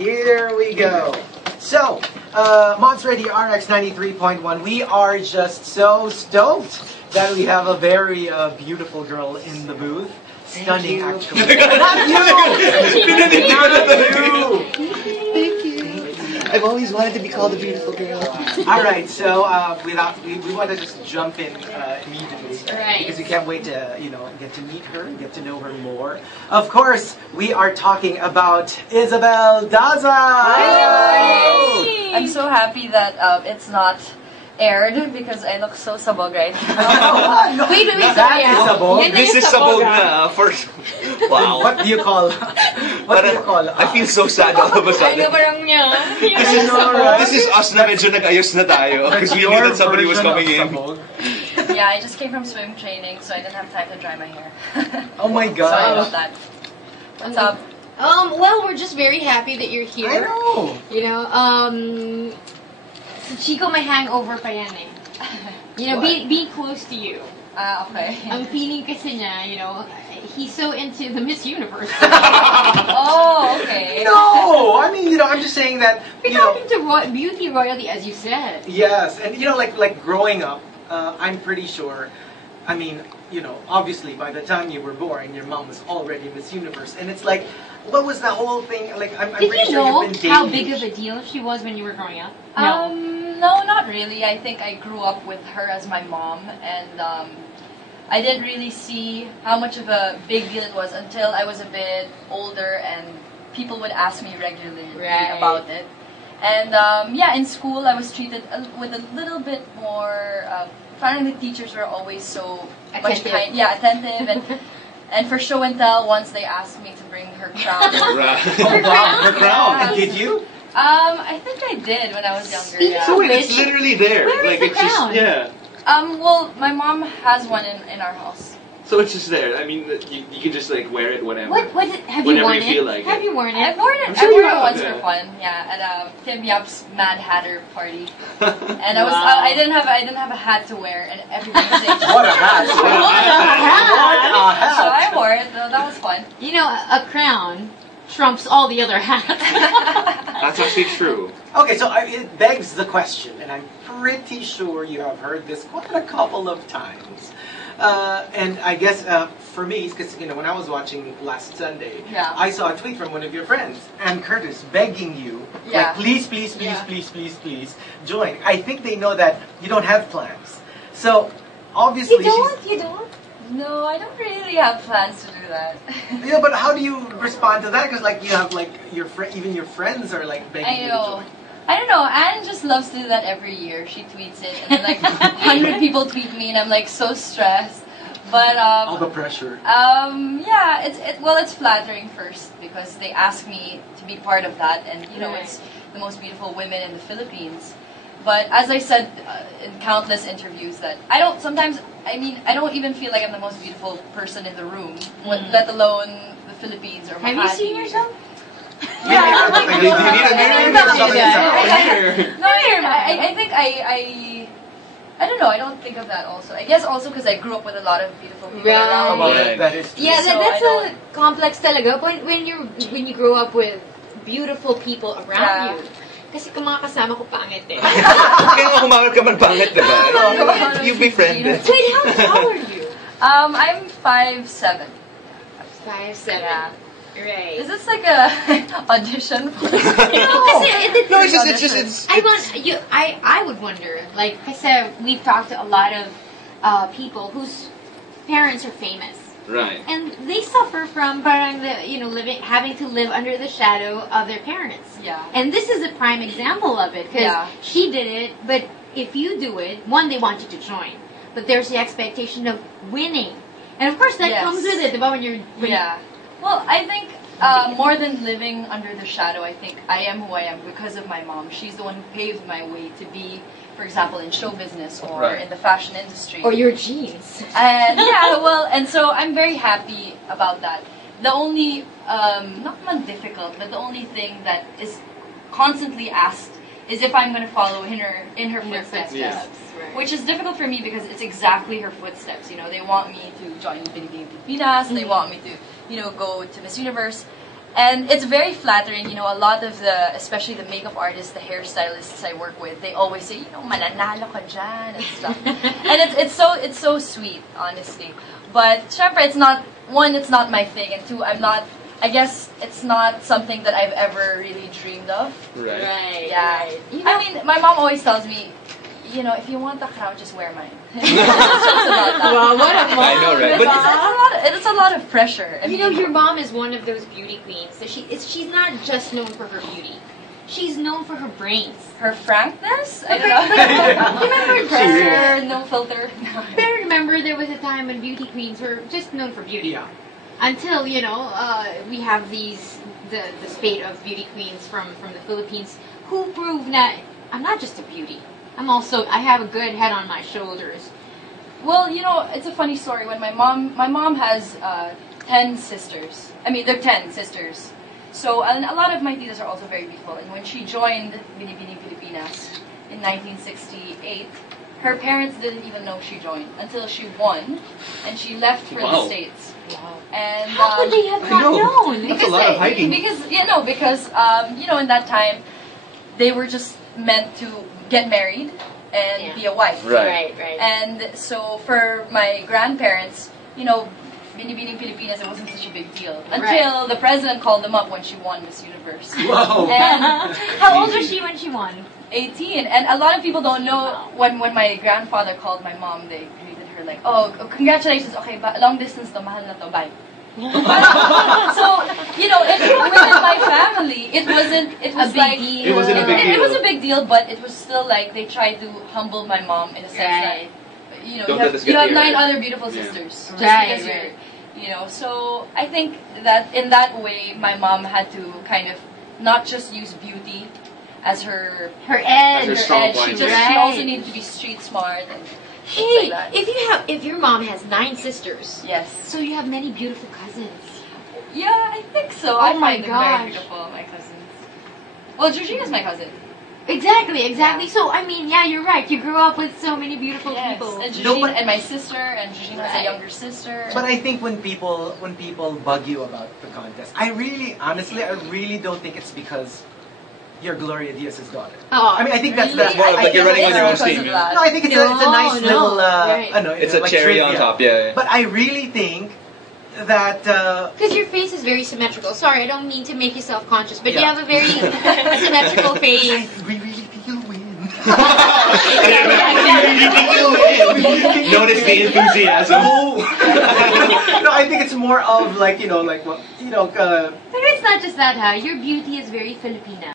Here we go. So, Mods Ready RX 93.1. We are just so stoked that we have a very beautiful girl in the booth. Stunning, actually. Not you! Not you! Thank you. I've always wanted to be called a beautiful girl. Alright, so we want to just jump in immediately. Right. Because we can't wait to, get to meet her, get to know her more. Of course, we are talking about Isabelle Daza! Hi! I'm so happy that it's not aired because I look so sabog right now. Wait, That is sabog. This is sabog na first. Wow. What do you call? What do you call? I feel so sad all of a sudden. Ano parang niya? This is us na medyo nag-ayos na tayo because we knew that somebody was coming in. Yeah, I just came from swim training, so I didn't have time to dry my hair. Oh my god. Sorry about that. What's up? Well, we're just very happy that you're here. I know. You know, si Chico may hangover pa yan eh. You know, being close to you. Okay. Ang feeling kasi niya, he's so into the Miss Universe. Oh, okay. No! I mean, I'm just saying that, You're talking to beauty royalty, as you said. Yes, and like growing up, I'm pretty sure, I mean, obviously by the time you were born, your mom was already Miss Universe, and it's like, what was the whole thing? Like, I'm Did pretty you sure know you've been dating. how big of a deal she was when you were growing up? No. No, not really. I think I grew up with her as my mom, and I didn't really see how much of a big deal it was until I was a bit older and people would ask me regularly about it. And yeah, in school I was treated with a little bit more. Parang the teachers were always so much attentive. Attentive, and for show and tell, once they asked me to bring her crown. Oh wow, her crown. And did you? I think I did when I was younger. Yeah. So wait, it's literally there. Where is like the it's just crown? Well, my mom has one in our house. So it's just there. I mean, you can just like wear it whenever. Have you Whenever worn you it? feel like Have it. you worn it? I've worn it. I'm sure I wore you it have, once yeah. for fun. Yeah, at Tim Yap's Mad Hatter party. And Wow. I didn't have a hat to wear, and everybody was saying, What a hat! What a hat! so I wore it. So that was fun. You know, a crown trumps all the other hats. That's actually true. Okay, so it begs the question, and I'm pretty sure you have heard this quite a couple of times. And I guess for me, because when I was watching last Sunday, I saw a tweet from one of your friends, Ann Curtis, begging you, like, please, please, please, please, please, please, join. I think they know that you don't have plans. So, obviously, You don't? No, I don't really have plans to do that. Yeah, but how do you respond to that? Because you have even your friends are begging you to join. I don't know. Anne just loves to do that every year. She tweets it, and then 100 people tweet me, and I'm so stressed. But all the pressure. Yeah, it's flattering first because they ask me to be part of that, and it's the most beautiful women in the Philippines. But as I said in countless interviews, that I don't even feel like I'm the most beautiful person in the room, let alone the Philippines or Makati. Have you seen yourself? Yeah, Do you need a mirror? No, I think I don't know. I don't think of that. Also, I guess also because I grew up with a lot of beautiful people around me. Right. That is true. Yeah, So that's I don't- a complex talaga. When you grow up with beautiful people around you. Kasi kung mga kasama ko pangit eh. Kaya nga kumawal ka man pangit, diba? You befriended. Wait, how tall are you? I'm 5'7". 5'7". Yeah. Right. Is this like a audition? No, kasi No, it's just I would wonder, kasi we've talked to a lot of people whose parents are famous. Right. And they suffer from parang having to live under the shadow of their parents. Yeah. And this is a prime example of it because she did it, but if you do it, one, they want you to join, but there's the expectation of winning, and of course that comes with it. When you're Well, I think more than living under the shadow, I think I am who I am because of my mom. She's the one who paved my way to be, for example, in show business or in the fashion industry. Or your genes. And and so I'm very happy about that. The only, not difficult, but the only thing that is constantly asked is if I'm going to follow in her footsteps. Yeah. Right. Which is difficult for me because it's exactly her footsteps. They want me to join Pilipinas. They want me to, go to Miss Universe. And it's very flattering, you know, a lot of the, especially the makeup artists, the hairstylists I work with, they always say, you know, mananalo ka dyan and stuff. And it's so sweet, honestly. But, syempre, it's not my thing, and two, I guess it's not something that I've ever really dreamed of. Right. Yeah. Right. You know, I mean, my mom always tells me, you know, if you want the crown, just wear mine. Well, what a mom. I know, right? But it's a lot of pressure. You know, your mom is one of those beauty queens. So she's not just known for her beauty. She's known for her brains. Her frankness? I don't know. Remember her no filter. But I remember there was a time when beauty queens were just known for beauty. Yeah. Until, you know, we have the spate of beauty queens from the Philippines who prove that I'm not just a beauty. I have a good head on my shoulders. Well, you know, it's a funny story. When my mom has 10 sisters. I mean, they're 10 sisters. So, and a lot of my titas are also very beautiful. And when she joined Binibining Pilipinas in 1968, her parents didn't even know she joined until she won, and she left for the States. Wow. And how could they have not known? That's a lot of hiding. Because you know, in that time, they were just meant to get married and be a wife. Right. And so for my grandparents, you know, Binibining Pilipinas, it wasn't such a big deal until the president called them up when she won Miss Universe. Whoa! And how old was she when she won? 18. And a lot of people don't know when my grandfather called my mom, they greeted her like, "Oh, congratulations. Okay, long distance to, mahal na to, bye." So, you know, within my family, it was a big deal. It wasn't a big deal. It was a big deal, but it was still like they tried to humble my mom in a sense that, you know, you have 9 other beautiful sisters. Just because you're, you know, so I think that in that way, my mom had to kind of not just use beauty as her edge. She also needed to be street smart and things like that. If your mom has 9 sisters, yes, so you have many beautiful cousins. Yeah, I think so. Oh I my find them very beautiful, my cousins. Well, JRhyan is my cousin. Exactly. Yeah. So, I mean, yeah, you're right. You grew up with so many beautiful people. And JRhyan and my sister, and JRhyan has a younger sister. But I think when people bug you about the contest, I really don't think it's because you're Gloria Diaz's daughter. Oh, I mean, I think that's more of like you're running on your own steam. No, I think it's a nice little, it's a cherry on top, yeah. But I really think that because your face is very symmetrical. Sorry, I don't mean to make you self-conscious, but you have a very symmetrical face. We really think you'll win. Notice the enthusiasm. No, I think it's more of like, you know, like what, you know. But it's not just that, huh? Your beauty is very Filipina.